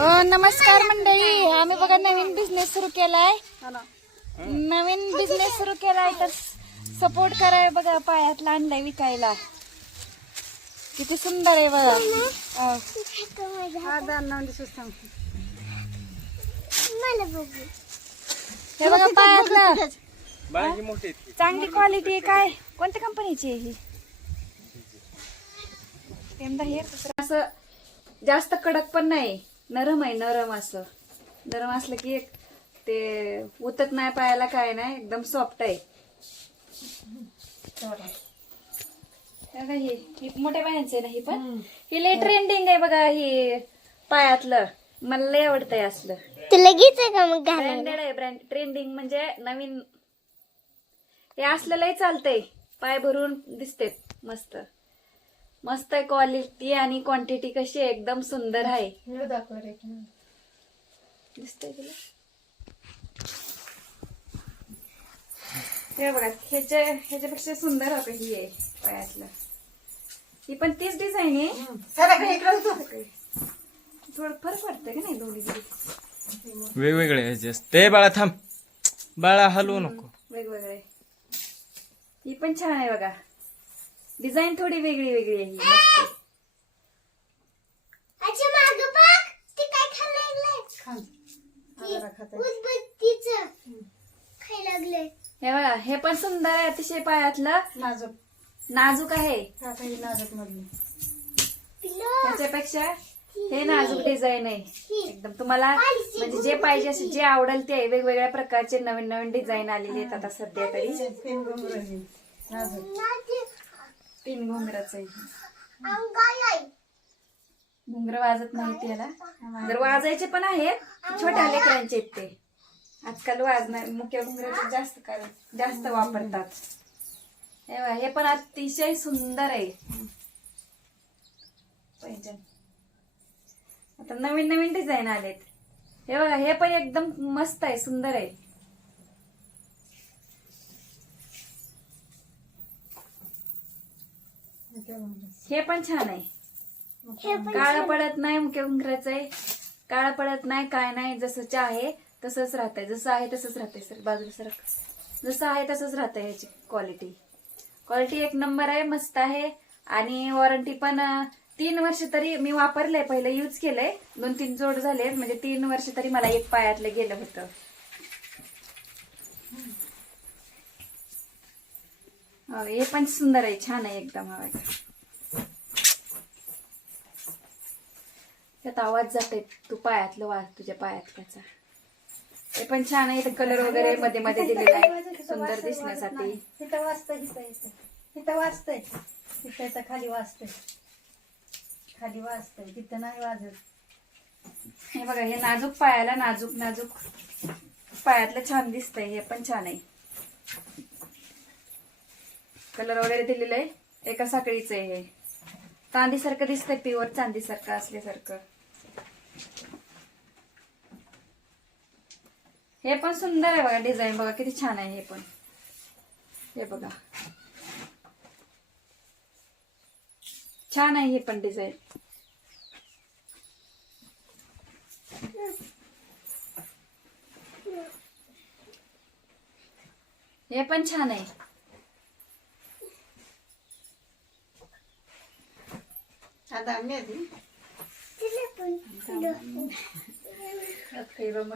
हो नमस्कार मंडळी. आम्ही बघा नवीन बिझनेस सुरू केलाय. नवीन बिझनेस सुरू केलाय तर सपोर्ट कराय बघा पायातला आणलाय विकायला. किती सुंदर आहे बघा. हे बघा पायातलं. चांगली क्वालिटी आहे काय? कोणत्या कंपनीची आहे ही? हे? असं जास्त कडक पण नाही. नरम आहे नरम असं. नरम असलं की एक ते उतत नाही पायाला काय नाही एकदम सॉफ्ट आहे. हे बघा हे ही मोठ्या पायांचं आहे ना ही पण? ही लय ट्रेंडिंग आहे बघा ही पायातलं. मला लय आवडतंय असलं. तुला घ्यायचं का मग ब्रँडेड आहे ब्रँड ट्रेंडिंग म्हणजे नवीन. हे असलेलंही चालतंय. पाय भरून दिसते मस्त. मस्त आहे क्वालिटी आणि क्वांटिटी कशी आहे एकदम सुंदर आहे. दिसतंय तुला? हे बघा ह्याच्या ह्याच्यापेक्षा सुंदर आहे ही आहे पायातलं. ही पण तीच डिझाईन आहे? थोडं फरक वाटतंय का नाही दोन्ही वेगवेगळे ह्याचे असते ते बाळा थांब. बाळा हलवू नको. वेगवेगळे. ही पण छान आहे बघा. डिझाईन थोडी वेगळी वेगळी आहे ही मस्त अच्छा माग बघ हे बघा हे पण सुंदर आहे अतिशय पायातलं. नाजूक. नाजूक आहे. ही नाजूक मधली पिलो त्याच्यापेक्षा हे नाजूक डिझाईन आहे. एकदम तुम्हाला म्हणजे जे पाहिजे असे जे आवडेल ते आहे. वेगवेगळ्या प्रकारचे नवीन नवीन डिझाईन आलेले आहेत आता सध्या तरी. नाजूक. तीन घुंगराचं आहे घुंगर वाजत नाही त्याला जर वाजायचे पण आहेत छोट्या लेकरांचे आहेत ते. आजकाल वाजणार मुख्य घुंगराचे जास्त कारण जास्त वापरतात. हे हे पण अतिशय सुंदर आहे. पैंजण. आता नवीन नवीन डिझाईन आलेत. हे बघा हे पण एकदम मस्त आहे सुंदर आहे. हे पण छान आहे. काळा पडत नाही मुख्य घुंगराचं आहे. काळा पडत नाही काय नाही जसं आहे तसंच राहतंय. जसं आहे तसंच राहतंय सर बाजूला सर जसं आहे तसंच राहतंय ह्याची क्वालिटी क्वालिटी एक नंबर आहे मस्त आहे. आणि वॉरंटी पण तीन वर्ष तरी मी वापरलंय. पहिलं यूज केलंय. दोन तीन जोड झाले म्हणजे तीन वर्ष तरी मला एक पायातलं गेलं होतं. हो, हे पण सुंदर आहे छान आहे एकदम हवा त्यात आवाज जाते तू पायातलं वाज तुझ्या पायातल्याचा हे पण छान आहे कलर वगैरे मध्ये मध्ये दिलेला आहे. सुंदर दिसण्यासाठी. इथं वाचतंय इथं इथं इथं वाचतंय इथं खाली वाचतंय खाली वाचतंय तिथं नाही वाजत. हे बघा हे नाजूक पायाला नाजूक नाजूक पायातलं छान दिसतंय हे पण छान आहे. कलर वगैरे दिलेलं आहे. एका साखळीचं आहे हे. चांदीसारखं दिसतंय प्युअर चांदीसारखं असल्यासारखं. हे पण सुंदर आहे बघा डिझाईन बघा किती छान आहे हे पण. हे बघा. छान आहे हे पण डिझाईन हे पण छान आहे आता आम्ही आधी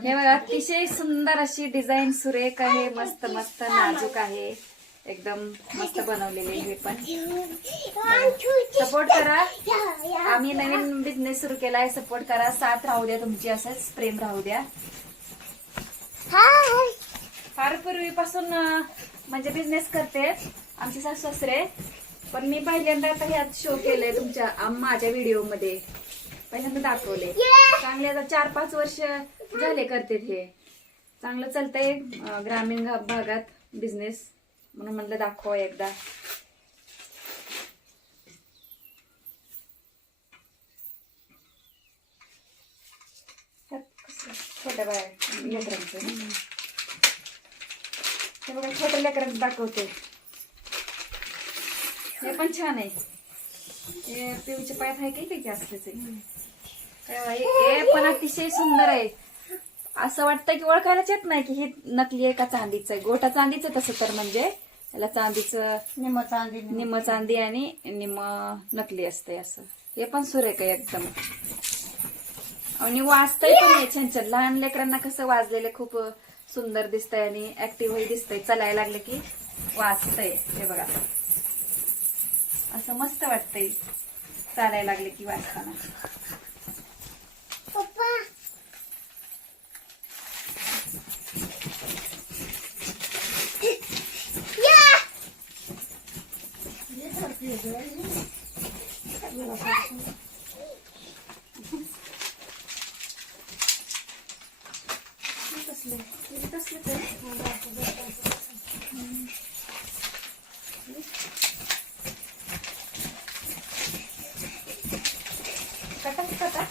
हे बघा अतिशय सुंदर अशी डिझाईन सुरेख आहे मस्त मस्त नाजूक आहे. एकदम मस्त बनवलेले हे पण. सपोर्ट करा. आम्ही नवीन बिझनेस सुरू केलाय सपोर्ट करा. साथ राहू द्या तुमची असंच प्रेम राहू द्या. हाय फार पूर्वीपासून म्हणजे बिझनेस करते आमचे सासू सासरे पण मी पहिल्यांदा आता ह्यात शो केले तुमच्या आम- माझ्या व्हिडिओमध्ये. पहिल्यांदा दाखवले चांगले आता चार पाच वर्ष झाले करते हे चांगलं चालतंय अं, ग्रामीण भागात बिझनेस म्हणून म्हणलं दाखवा एकदा. ह्यात कसं? छोट्या बाया लेकरांचं. हे बघा छोट्या लेकरांचं दाखवते. हे पण छान आहे. हे पिऊच्या पायात आहे काही काही तेव्हा हे पण अतिशय सुंदर आहे. असं वाटतं की ओळखायलाच येत नाही की हे नकली आहे का चांदीचं आहे. गोटा चांदीचं तसं तर म्हणजे. याला चांदीचं निम चांदी निम चांदी आणि निम्म नकली असते असं. हे पण सुरेख आहे एकदम. आणि वाजतंय पण हे छान छान. लहान लेकरांना कसं वाजलेलं खूप सुंदर दिसतंय आणि ऍक्टिव्ह दिसतंय. चलायला लागलं की वाजतंय. हे बघा. असं मस्त वाटतंय चालायला लागले की वाजताना पप्पा. या. так.